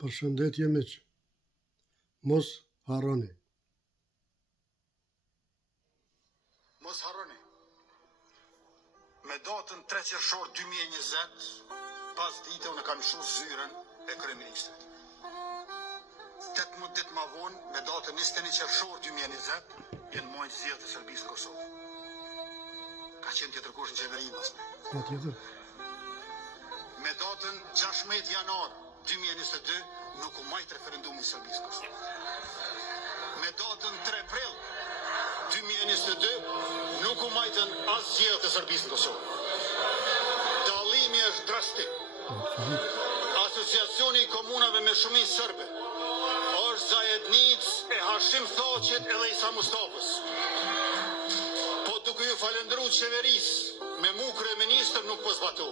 Përshëndetje miq, mos harroni. Mos harroni. Me datën 3 qershor 2020, pas dite unë kam shu zyren e kryeministrit. 18 ditë ma vonë, me datën 21 qershor 2020, jenë mojtë zjedhë të Serbisë në Kosovë. Ka qenë tjetër kush në qeveri masme. Pa tjetër. Me datën 16 janar 2022, nuk u majtë referendumi në Serbisë në Kosovë. Me datën 3 prill 2022, nuk u majtën as zjedhë të Serbisë në Kosovë. Dallimi është drastik. Asociacioni i komunave me shumicë sërbe është Zajednic e Hashim Thoqit edhe Isa Mustafës. Po duke ju falendru qeverisë me mu kryeministër nuk po zbatu.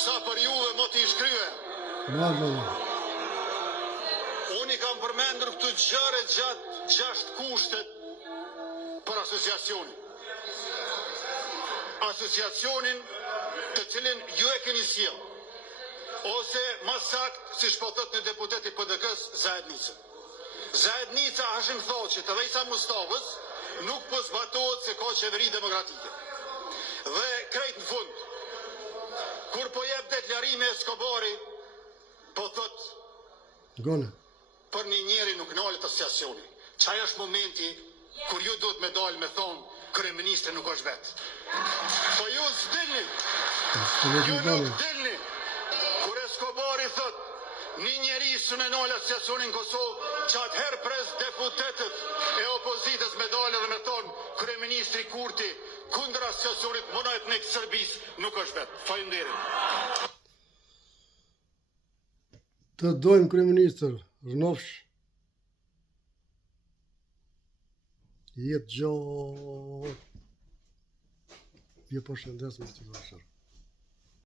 Sa për juve mo t'i shkrye. Unë i kam përmendur këtu gjëre gjatë 6 kushtet për asociacionin. Asociacionin të cilin ju e keni sjellë, ose më saktë, siç po thot në deputeti PDK-s, Zajednica. Zajednica Hashim Thoqit edhe Isa Mustafës nuk po zbatohet se ka qeveri demokratike. Dhe krejt në fund, kur po jep deklarime Eskobari, po thot për një njeri nuk nalet asociacioni. Çaj është momenti kur ju duhet me dalë me thonë kryeministri nuk është vetë. Po ju s'dilni. Ju nuk dilni. Kur Eskobari thot një njeri së në nalë asociacionin në Kosovë, që atëherë pres deputetet e opozitës me dalë dhe me thonë kryeministri Kurti kundër asociacionit monojt në Serbisë nuk është vetë. Faleminderit. Të dojmë kryeministër, rënofsh. Jetë gjatë. Ju përshëndes me të dashur.